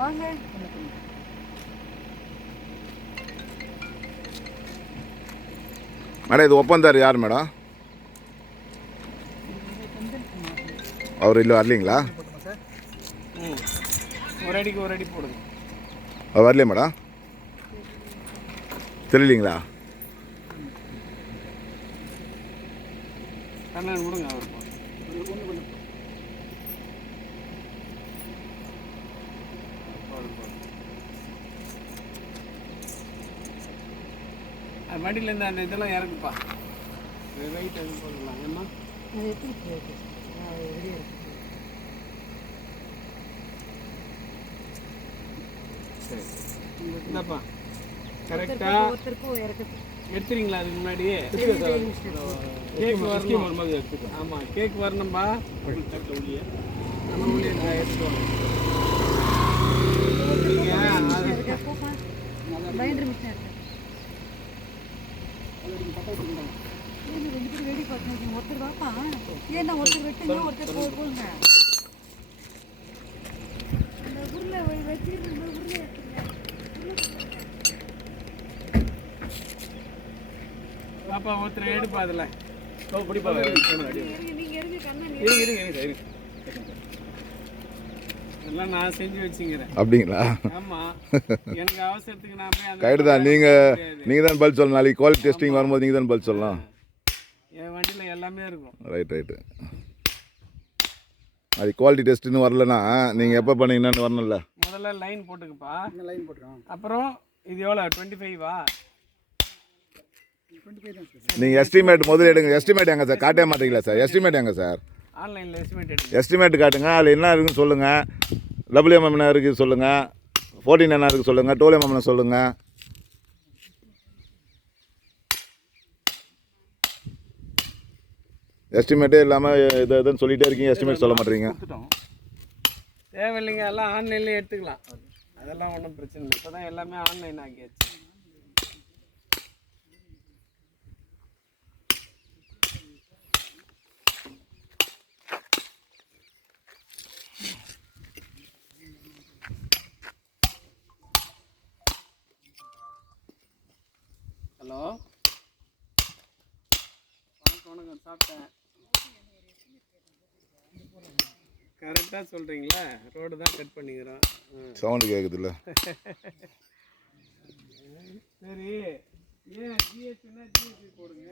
வாங்க மேடம் இது ஒப்பந்தார் யார் மேடம்? அவர் இல்லை வரலீங்களா? ஒரு அடிக்கு ஒரு அடி போடுங்க அவர் வரலையா மேடம்? தெரியலீங்களா? கண்ணன் கொடுங்க அவர் போதும். போதும், போதும். அது வண்டியிலேருந்து அந்த இதெல்லாம் இறக்குப்பா வெயிட் எதுவும் போடலாம் ஏம்மா? அது எப்படி வெளியே இருக்கு? சரி. இந்தாப்பா. கரெக்டாக ஒருத்தருக்கும் இறக்குது எடுத்துறீங்களா அதுக்கு முன்னாடி கேக் வரணும்? ஆமாம் கேக் வரணும்பா. நம்ம ஊழியர் எடுத்துக்கோங்க நீங்கள் அது பைண்டர் மிஷின் இருக்கு ஏன்னா ரெண்டு பேரும் வேடி பார்க்கணும் ஒருத்தர் வாப்பா ஏன்னா ஒருத்தர் வெட்டுங்க ஒருத்தர் போய் போடுங்க அந்த உருளை வச்சுக்கிட்டு உருளை பாப்பா ஒருத்தர் எடுப்பா அதில் நீங்க இருங்க. கண்ணா எல்லாம் நான் செஞ்சு வச்சுங்கிறேன். அப்படிங்களா? ஆமாம் எனக்கு அவசரத்துக்கு நான் போய் தான். நீங்கள் நீங்கள் தான் பதில் சொல்லணும். நாளைக்கு குவாலிட்டி டெஸ்டிங் வரும்போது நீங்கள் தான் பதில் சொல்லலாம் என் வண்டியில் எல்லாமே இருக்கும். ரைட் ரைட்டு அது குவாலிட்டி டெஸ்ட் இன்னும் வரலனா நீங்கள் எப்போ பண்ணீங்கன்னு வரணும்ல. முதல்ல லைன் போட்டுக்குப்பா. லைன் போட்டுருக்கோம் அப்புறம் இது எவ்வளோ டுவெண்ட்டி ஃபைவா நீங்கள் எஸ்டிமேட் முதல்ல எடுங்க எஸ்டிமேட் எங்க சார்? காட்டவே மாட்டீங்களா சார்? எஸ்டிமேட் எங்க சார்? ஆன்லைனில் எஸ்டிமேட் எஸ்டிமேட் காட்டுங்க. அதில் என்ன இருக்குன்னு சொல்லுங்கள் டபிள்யூஎம் என்ன இருக்குது சொல்லுங்கள் ஃபோர்டீன் என்ன இருக்குது சொல்லுங்கள் டோல் எம்எம் சொல்லுங்கள் எஸ்டிமேட்டே இல்லாமல் இது இதுன்னு சொல்லிகிட்டே இருக்கீங்க. எஸ்டிமேட் சொல்ல மாட்டீங்க. தேவையில்லைங்க. எல்லாம் ஆன்லைன்லேயே எடுத்துக்கலாம். அதெல்லாம் ஒன்றும் பிரச்சனை இல்லை. இப்போ தான் எல்லாமே ஆன்லைன் ஆகியாச்சு. ஹலோ. வணக்கம் வணக்கம். சாப்பிட்டேன். கரெக்டாக சொல்கிறீங்களா ரோடு தான் கட் பண்ணிக்கிறோம். சவுண்டு கேட்குதுல்ல சரி. ஏன் ஜிஎஸ்டினா ஜிஎஸ்டி போடுங்க.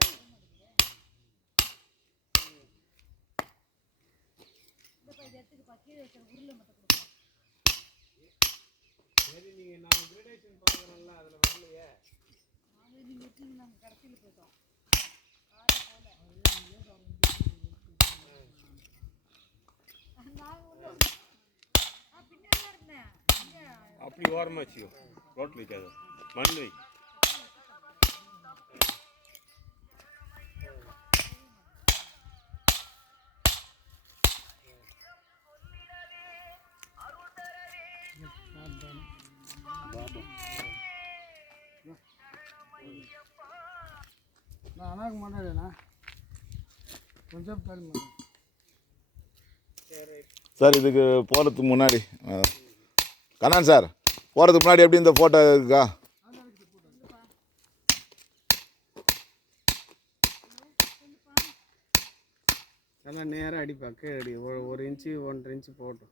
சரி நீங்கள் நான் கிரேடேஷன் பார்க்குறோம்ல அதில் வரலையே. அப்படி ஓரமாக வச்சுக்கோ. ரோட்டில் வைக்காத. மண் வை. நான் அண்ணாக்கு மாட்டேன் கொஞ்சம் பேர் சரி சார் இதுக்கு போகிறதுக்கு முன்னாடி. கண்ணன் சார் போகிறதுக்கு முன்னாடி எப்படி இந்த ஃபோட்டோ இருக்கா? எல்லாம் நேராக அடிப்பா கீழே அடி ஒரு ஒரு இன்ச்சு ஒன்றரை இன்ச்சு போட்டும்.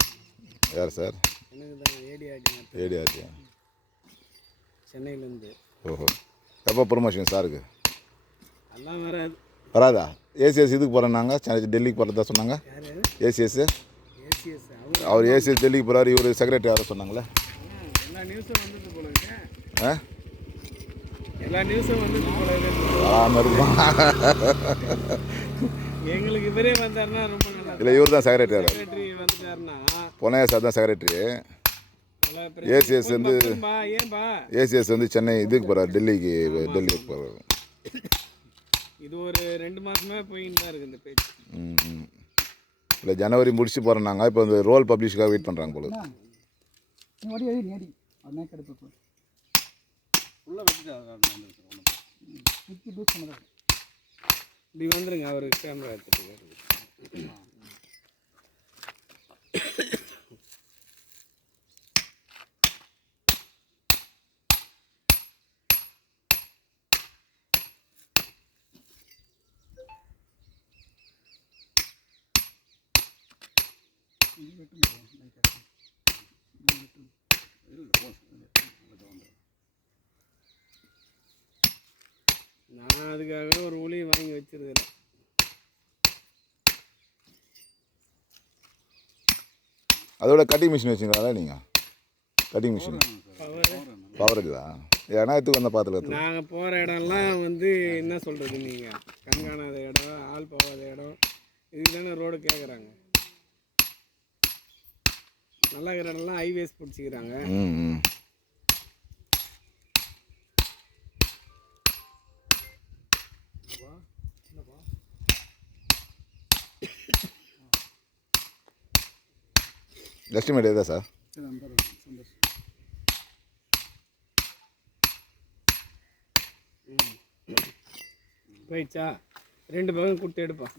யார் சார்? எனக்கு தான் ஏடி ஆடி ஏடி ஆச்சியா சென்னையிலேருந்து. ஓஹோ. எப்போ ப்ரொமோஷன் சாருக்கு எல்லாம் வராது. வராதா? ஏசிஎஸ் இதுக்கு போகிறேன்னாங்க டெல்லிக்கு போகிறதா சொன்னாங்க. ஏசிஎஸ் ஏசிஎஸ் அவர் ஏசிஎஸ் டெல்லிக்கு போகிறாரு இவர் செக்ரட்டரி யாரோ சொன்னாங்களே. ஆ எல்லா நியூஸும் இருப்பான் எங்களுக்கு இவரே வந்தாருன்னா ரொம்ப நல்லா இல்லை இவர் தான் செக்ரட்டரி செக்ரட்டரி வந்துட்டாருன்னா பொன்னையா சார் தான் செக்ரட்டரி ACS வந்து- ஏசிஎஸ் வந்து சென்னை இதுக்கு போகிறார் டெல்லிக்கு டெல்லிக்கு போகிறார் இது ஒரு ரெண்டு மாசமா போயின்னு தான் இருக்கு இந்த பேச்சு. ம். இல்லை ஜனவரி முடிச்சு போகிறோம் நாங்கள் இப்போ இந்த ரோல் பப்ளிஷ்க்காக வெயிட் பண்ணுறாங்க போல நீ ஓடி ஓடி நேடி அதனால கெடுப்பு உள்ளே வச்சுட்டு சுற்றி லூஸ் பண்ணதான் இப்படி வந்துருங்க அவரு கேமரா எடுத்துட்டு இருக்காரு. நான் அதுக்காக ஒரு உளி வாங்கி வச்சிருக்கிறேன். அதோட கட்டிங் மிஷின் வச்சுங்களா நீங்கள் கட்டிங் மிஷின் பவர் இருக்குதா? ஏன்னா வந்த பார்த்துல நாங்கள் போகிற இடம்லாம் வந்து என்ன சொல்கிறது நீங்கள் கண்காணாத இடம் ஆள் போகாத இடம் இதுக்கு தானே ரோடு கேட்குறாங்க நல்லா இருக்கிற ஹைவேஸ் பிடிச்சிக்கிறாங்க எஸ்டிமேட் எதா சார் சந்தோஷம் போயிடுச்சா ரெண்டு பக்கம் கொடுத்து எடுப்போம்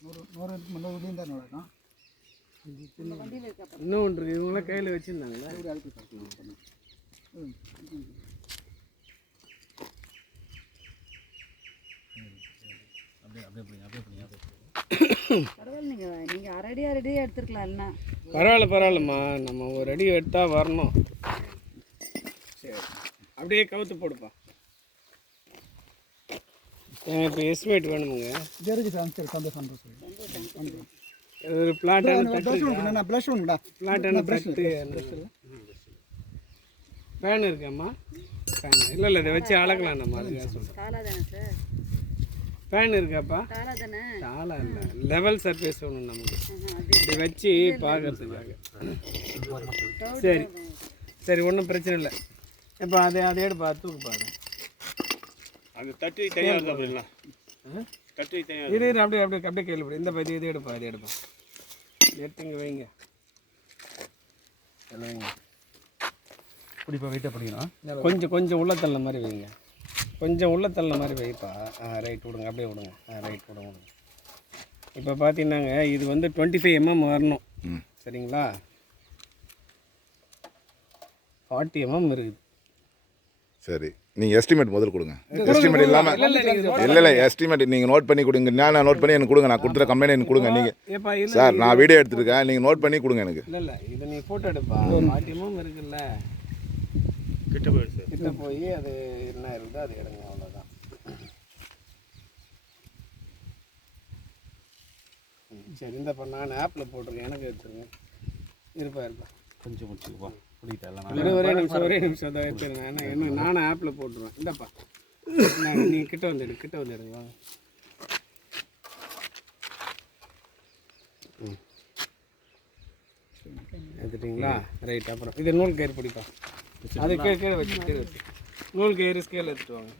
நூறு நூறு முந்நூறு தான் இன்னும் ஒன்று இருக்குது இவங்களாம் கையில் வச்சுருந்தாங்களா? பரவாயில்ல நீங்கள் நீங்கள் எடுத்துருக்கலாம் பரவாயில்ல பரவாயில்லம்மா. நம்ம ஒரு அடி எடுத்தால் வரணும். சரி அப்படியே கவுத்து போடுப்பா. இப்போ எஸ்டிமேட் வேணுமுங்க. இது சார் சரி சந்தோஷம் சந்தோஷம். ஒரு பிளாட்டான தட்டு நான் ப்ளஷ் ஒன்றுடா பிளாட்டான தட்டு ஃபேன் இருக்காம்மா ஃபேன் இல்லை இல்லை இதை வச்சு அளக்கலாம் நம்ம அதுக்காக சொல்கிறேன் ஃபேன் இருக்காப்பா சாலா இல்லை. லெவல் சர்ஃபேஸ் ஒன்று நமக்கு. இப்படி வச்சு பார்க்கறதுக்காக சரி. சரி ஒன்றும் பிரச்சனை இல்லை. இப்போ அதை அதை எடுப்பா தூக்கு பாரு. அந்த தட்டி தனியாக இருக்கா அப்படிங்களா தட்டி தனியாக இது இது அப்படியே அப்படியே அப்படியே கேள்வி இந்த பதி இது எடுப்பா இது எடுப்பா. இங்கே வைங்க. வைங்க. பிடிப்பா வெயிட்டாக பண்ணிக்கலாம் கொஞ்சம் கொஞ்சம் உள்ள தள்ள மாதிரி வைங்க. கொஞ்சம் உள்ள தள்ள மாதிரி வைப்பா. ஆ ரைட் விடுங்க அப்படியே விடுங்க. ஆ ரைட் விடுங்க விடுங்க. இப்போ பார்த்தீங்கன்னாங்க இது வந்து டுவெண்ட்டி ஃபைவ் எம்எம் வரணும். ம். சரிங்களா? ஃபார்ட்டி எம்எம் இருக்குது. சரி. நீங்கள் எஸ்டிமேட் முதல்ல கொடுங்க. எஸ்டிமேட் இல்லாமல் இல்லை இல்லை எஸ்டிமேட் நீங்கள் நோட் பண்ணி கொடுங்க. நான் நோட் பண்ணி எனக்கு கொடுங்க. நான் கொடுத்துற கம்ப்ளைண்ட் எனக்கு கொடுங்க. நீங்கள் ஏப்பா இல்லை சார் நான் வீடியோ எடுத்துருக்கேன். நீங்கள் நோட் பண்ணி கொடுங்க எனக்கு. இல்லை இல்லை இதை நீ ஃபோட்டோ எடுப்பா. எம்எம் இருக்குல்ல. கிட்ட போயிடுச்சு சார். கிட்ட போய் அது என்ன இருக்குதோ அது எடுங்க அவ்வளோதான் சரி இந்த இப்போ நான் ஆப்பில் போட்டிருக்கேன். எனக்கு எடுத்துருங்க. இருப்பா இருப்பா. கொஞ்சம் முடிச்சுக்குப்பா பிடிக்கிட்ட எல்லாம் இரு, ஒரே நிமிஷம் ஒரே நிமிஷம் அதை எடுத்துருங்க ஏன்னா என்ன நானும் ஆப்பில் போட்டுருவேன். இந்தப்பா. நான் நீ கிட்ட வந்துடு கிட்ட வந்துடுங்க வாங்க ம். எடுத்துட்டிங்களா? ரைட் அப்புறம். இது நூல் கயிறு பிடிப்பா. அது கீழே கீழே வச்சு கீழே வச்சு. நூல் கயிறு ஸ்கேல் எடுத்துட்டு வாங்க.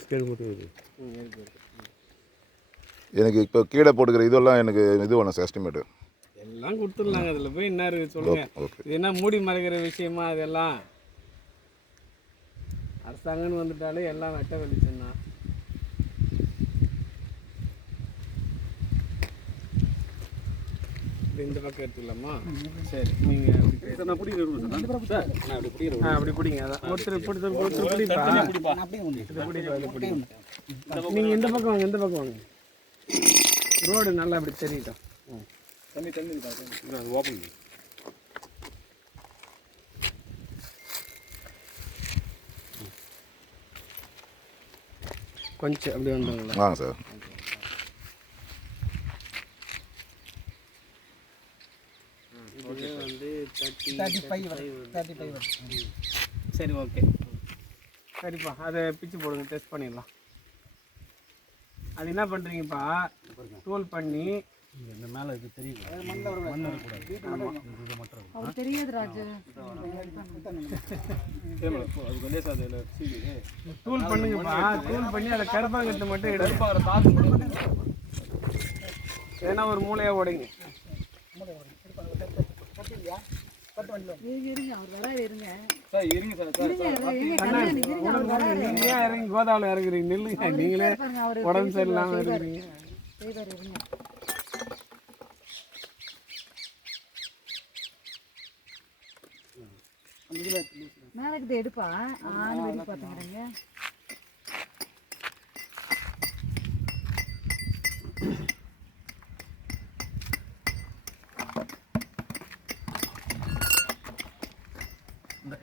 ஸ்கேல் மட்டும் இருக்குது எனக்கு இப்போ கீழே போட்டுக்கிற இதெல்லாம் எனக்கு இது வேணும் சார் எஸ்டிமேட்டு எல்லாம் கொடுத்துடலாங்க. அதில் போய் என்ன இருக்குது சொல்லுங்க. ஓகே இது என்ன மூடி மறைக்கிற விஷயமா அதெல்லாம்? அரசாங்கம்னு வந்துட்டாலே எல்லாம் வெட்ட வெளிச்சம் தான் இந்த பக்கம் எடுத்துக்கலாமா? சரி நீங்கள் சார் நான் பிடிக்கிறேன் சார். நான் அப்படி பிடிக்கிறேன் அப்படி பிடிங்க அதான். ஒருத்தர் ஒருத்தர் ஒருத்தர் பிடிப்பா நீங்கள் இந்த பக்கம் வாங்க இந்த பக்கம் வாங்க. ரோடு நல்லா அப்படி தெரியட்டும் ம். தண்ணி தண்ணி அது ஓப்பன் கொஞ்சம் அப்படி வந்துங்களா வாங்க சார். இது வந்து தேர்ட்டி தேர்ட்டி ஃபைவ் வரும். தேர்ட்டி ஃபைவ் வரும். சரி ஓகே சரிப்பா அதை பிச்சு போடுங்க டெஸ்ட் பண்ணிடலாம். அது என்ன பண்ணுறீங்கப்பா தூள் பண்ணி இந்த மேலே இருக்கு தெரியும் மண் இருக்கக்கூடாது இது மட்டும் தெரியாது ராஜு. அதில் தூள் பண்ணுங்கப்பா தூள் பண்ணி அதை கருப்பாங்கத்தை மட்டும் எடுப்பாங்க ஏன்னா ஒரு மூளையாக உடைங்க இருங்க இருங்க. அவர் வராரு இருங்க சார் இருங்க சார் சார் இருங்க எங்க கல்யாணி இருங்க அவர் வராரு நீங்க ஏன் இறங்கி கோதாவில் இறங்குறீங்க நில்லுங்க நீங்களே பாருங்க அவர் உடம்பு சரியில்லாமல் இருக்கிறீங்க இருங்க மேலக்கு எடுப்பா. ஆண் வெடி பார்த்துக்கிறேங்க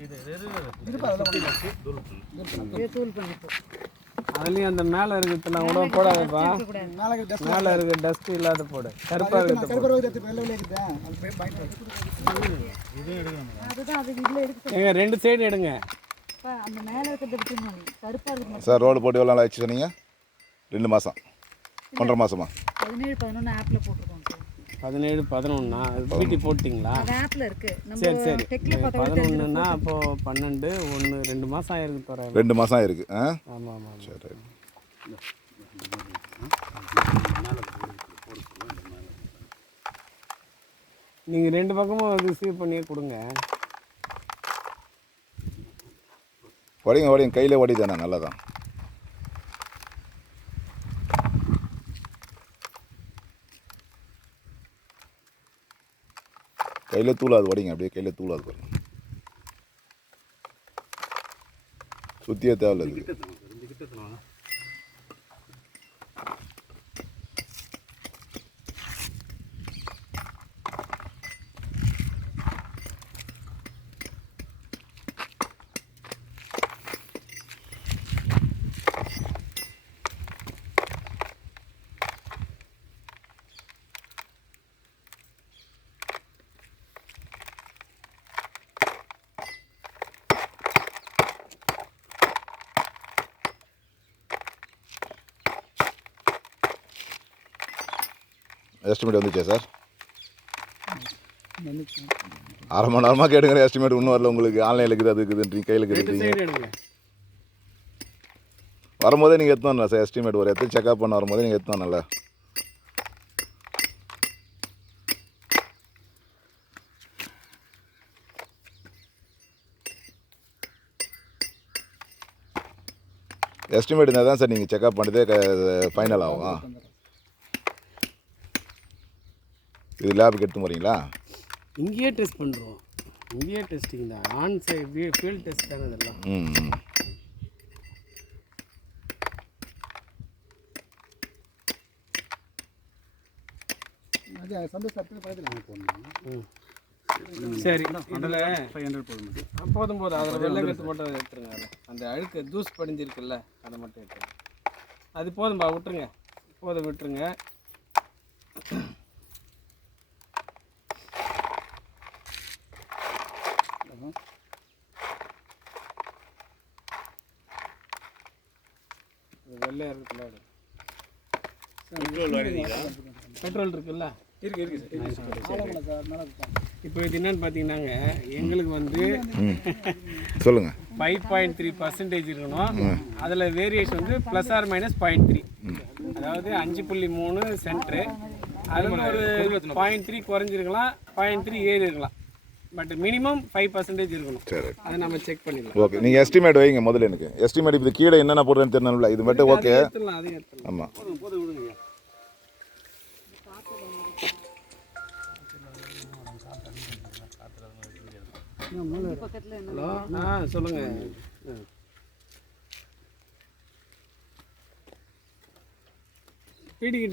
இது இது இது தூள் பண்ணிட்டு அதுலேயும் அந்த மேலே இருக்கிறதுலாம் கூட போடாதப்பா. மேலே இருக்க டஸ்ட் இல்லாத போடு. கருப்பாக இருக்கிறத ஏங்க ரெண்டு சைடு எடுங்க. கருப்பா சார் ரோடு போட்டு எவ்வளோ நாள் ஆச்சு சொன்னீங்க? ரெண்டு மாதம் ஒன்றரை மாதமா பதினேழு பதினொன்று ஆப்ல போட்டிருக்கோம் சார். பதினேழு பதினொன்னா? பீட்டி போட்டிங்களா? அது ஆப்ல இருக்கு. சரி நம்ம சரி டெக்ல பார்த்தா கூட பதினொன்றுனா அப்போ பன்னெண்டு ஒன்று ரெண்டு மாதம் ஆயிருக்கு தர ரெண்டு மாதம் ஆயிருக்கு. ஆ? ஆமாம் ஆமாம் சரி. நீங்கள் ரெண்டு பக்கமும் ரிசீவ் பண்ணியே கொடுங்க. உடைங்க உடைங்க கையில் உடை தானே கையில் தூளாது வடிங்க அப்படியே கையில் தூளாது பாருங்க. சுத்தியே தேவையில்லை எஸ்டிமேட் வந்துச்சா சார்? அரை மணி நேரமாக கேட்டுக்கிற எஸ்டிமேட் இன்னும் வரல உங்களுக்கு. ஆன்லைனில் இருக்குது அது இருக்குதுன்றீங்க கையில் எடுங்க வரும்போதே நீங்கள் வரல சார் எஸ்டிமேட் ஒரு எத்தனை செக்அப் பண்ண வரும்போதே நீங்கள் எடுத்து வரல எஸ்டிமேட் இருந்தால் தான் சார் நீங்கள் செக்அப் பண்ணுறதே ஃபைனல் ஆகும் இது லேபுக்கு எடுத்து போகிறீங்களா இங்கேயே டெஸ்ட் பண்ணுறோம் இங்கேயே டெஸ்டிங் தான் ஆன் சைடு ஃபீல்ட் டெஸ்ட் தானே இதெல்லாம். ம். அது சந்தோஷ் சார் பக்கத்தில் சரி இதில் ஃபைவ் ஹண்ட்ரட் போதும் போதும். போதும் அதில் வெள்ளை கட்டு மட்டும் எடுத்துருங்க. அதில் அந்த அழுக்கு தூஸ் படிஞ்சிருக்குல்ல அதை மட்டும் எடுத்துருங்க. அது போதும்பா விட்டுருங்க. போதும் விட்டுருங்க. இது வெள்ளையா இருக்குல்ல. பெட்ரோல் பெட்ரோல் இருக்குல்ல? இருக்கு இருக்கு சார். இப்போ இது என்னன்னு பார்த்தீங்கன்னாங்க எங்களுக்கு வந்து ம். சொல்லுங்கள் ஃபைவ் பாயிண்ட் த்ரீ பர்சன்டேஜ் இருக்கணும். அதில் வேரியேஷன் வந்து plus or minus point three அதாவது அஞ்சு புள்ளி மூணு சென்ட்ரு அதில் ஒரு பாயிண்ட் த்ரீ குறைஞ்சிருக்கலாம் பாயிண்ட் த்ரீ ஏறி இருக்கலாம் பட் மினிமம் ஃபைவ் பர்சன்டேஜ் இருக்கணும். சரி. அதை நம்ம செக் பண்ணிடலாம். ஓகே நீங்கள் எஸ்டிமேட் வைங்க முதல்ல எனக்கு. எஸ்டிமேட் இப்போ கீழே என்னென்ன போடுறேன்னு தெரியணும்ல இது மட்டும் ஓகே ஆமாம் சொல்லுங்கள் பீடிக்கிட்ட